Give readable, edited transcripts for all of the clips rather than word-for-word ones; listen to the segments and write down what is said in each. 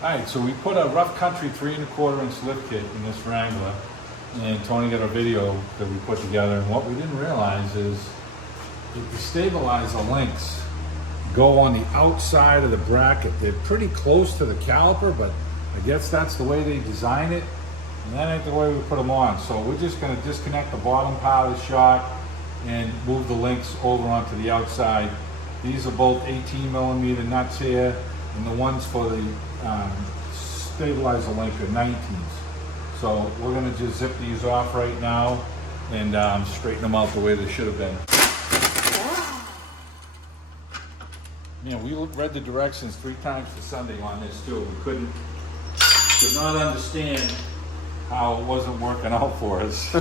Alright, so we put a rough country 3 1/4 inch lift kit in this Wrangler, and Tony got a video that we put together, and what we didn't realize is if you stabilize the links go on the outside of the bracket. They're pretty close to the caliper, but I guess that's the way they design it, and that ain't the way we put them on. So we're just going to disconnect the bottom part of the shock and move the links over onto the outside. These are both 18mm nuts here, and the ones for the stabilizer link are 19s. So we're going to just zip these off right now and straighten them out the way they should have been. Yeah, we read the directions 3 times for Sunday on this too. We could not understand how it wasn't working out for us.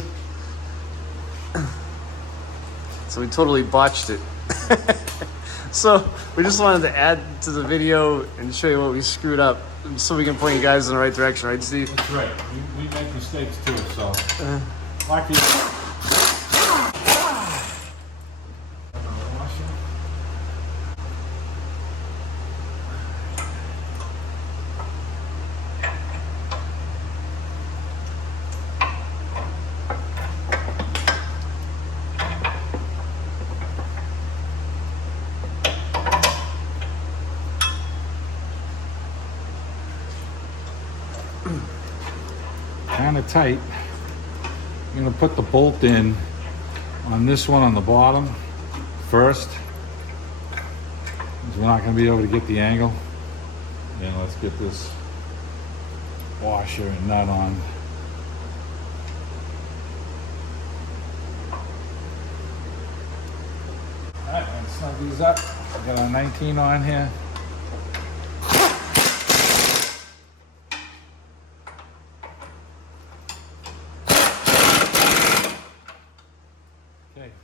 So we totally botched it. So we just wanted to add to the video and show you what we screwed up so we can point you guys in the right direction, right, Steve? That's right. We make mistakes too, so. Lucky. Kind of tight. I'm going to put the bolt in on this one on the bottom first, because we're not going to be able to get the angle. And let's get this washer and nut on. Alright, let's snug these up. We got our 19 on here.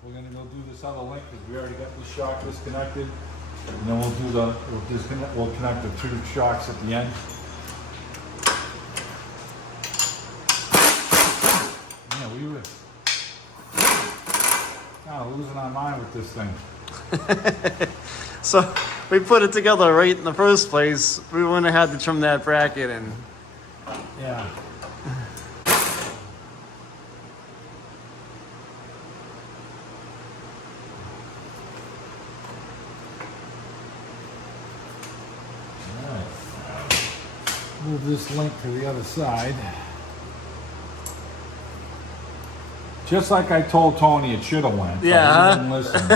We're going to go do this other link because we already got this shock disconnected, and then we'll connect the 2 shocks at the end. Yeah, we were kind of losing our mind with this thing. So we put it together right in the first place. We wouldn't have had to trim that bracket and yeah. Move this link to the other side. Just like I told Tony it should have went. Yeah. But he didn't listen.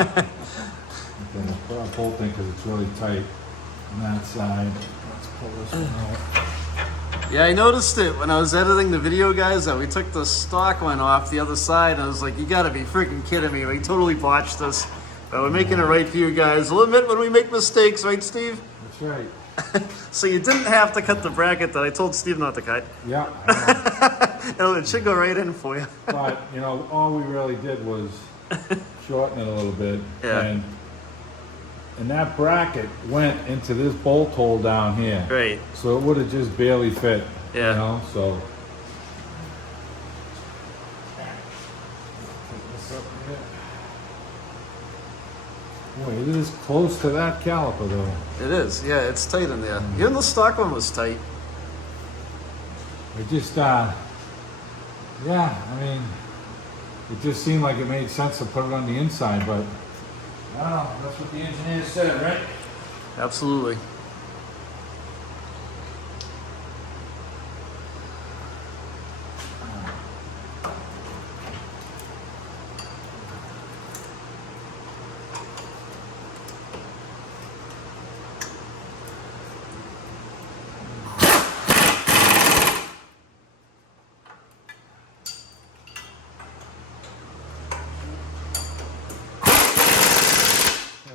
Okay, we'll put our bolt in because it's really tight on that side. Let's pull this one out. Yeah, I noticed it when I was editing the video, guys, that we took the stock one off the other side. I was like, you gotta be freaking kidding me. We totally botched this. But we're making it right for you guys. We'll admit when we make mistakes, right, Steve? That's right. So you didn't have to cut the bracket that I told Steve not to cut. Yeah. I know. It should go right in for you. But, you know, all we really did was shorten it a little bit. Yeah. And that bracket went into this bolt hole down here. Right. So it would have just barely fit. Yeah. You know, so. Boy, it is close to that caliper though. It is, yeah, it's tight in there. Even the stock one was tight. It just, yeah, I mean, it just seemed like it made sense to put it on the inside, but I don't know, that's what the engineer said, right? Absolutely.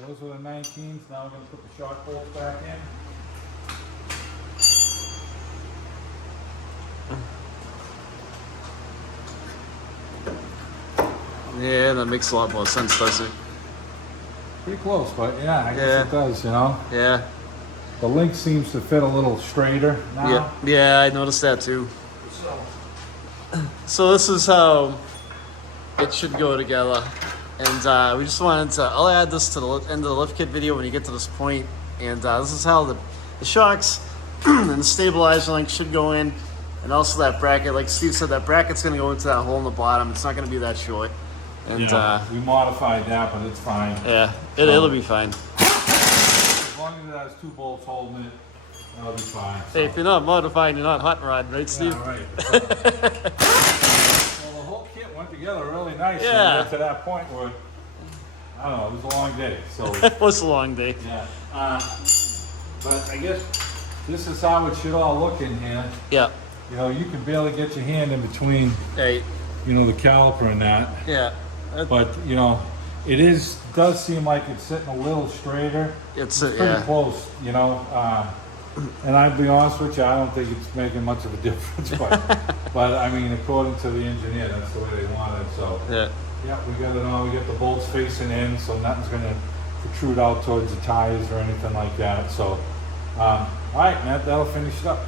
Those were the 19s. Now I'm going to put the shock bolts back in. Yeah, that makes a lot more sense, doesn't it? Pretty close, but yeah, I guess it does, you know? Yeah. The link seems to fit a little straighter now. Yeah, yeah, I noticed that too. So this is how it should go together. And we just wanted to, I'll add this to the end of the lift kit video when you get to this point. And this is how the shocks and the stabilizer link should go in, and also that bracket, like Steve said, that bracket's going to go into that hole in the bottom. It's not going to be that short. And we modified that, but it's fine. yeah, it'll be fine. As long as it has 2 bolts holding it, that'll be fine. Hey, if you're not modifying, you're not hot and rodding, right, Steve? Yeah, right. Well, the whole kit went together really nice. Yeah. And we got to that point where, I don't know, it was a long day. So It was a long day. yeah. But I guess this is how it should all look in here. Yeah. You know, you can barely get your hand in between, Hey. you know, the caliper and that. Yeah. But, you know, does seem like it's sitting a little straighter. It's pretty yeah. close, you know. And I'll be honest with you, I don't think it's making much of a difference. But I mean, according to the engineer, that's the way they want it. So, Yeah. yeah, we got it all. We got the bolts facing in, so nothing's going to protrude out towards the tires or anything like that. So, all right, Matt, that'll finish it up.